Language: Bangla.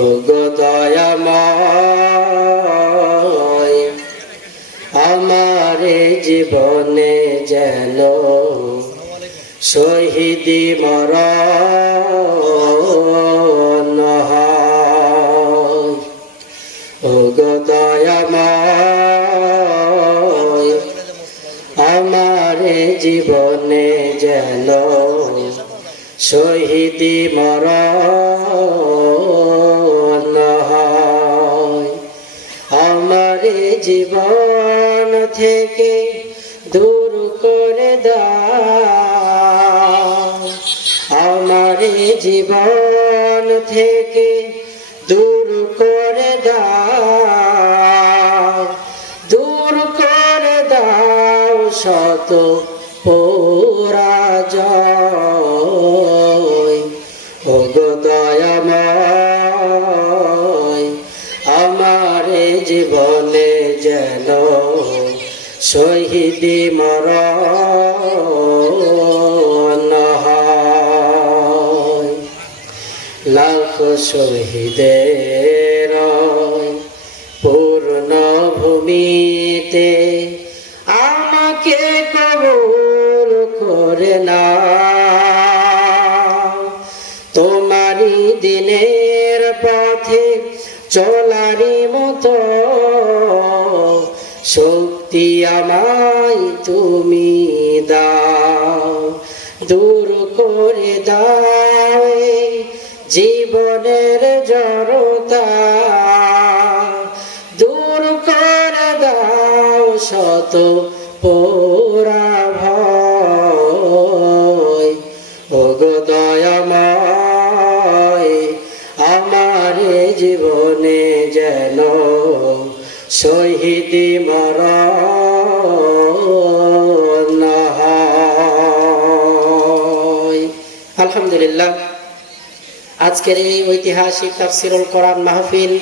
ওগো দয়াময় আমার জীবনে যেন শহীদি মরণ হয়। ওগো দয়াময় আমার জীবনে যেন শহীদি মরণ হয়। আমার জীবন থেকে দূর করে দাও, আমার জীবন থেকে দূর করে দাও, দূর করে দাও শত পরাজয়। ওগো দয়াময় আমার জীবনে যেন শহীদি মরণ হয়। লাখ শহীদের পূর্ণ ভূমিতে আমাকে কবুল করে না, তোমারই দিনের পথে চলারই মতো শক্তি আমায় তুমি দাও, দূর করে দাও জীবনের জড়তা, দূর করে দাও শত পরাভয়। ওগো দয়াময় আমার জীবনে যেন শহীদি মরণ হয়। আলহামদুলিল্লাহ, আজকের এই ঐতিহাসিক তাফসীরুল কোরআন মাহফিল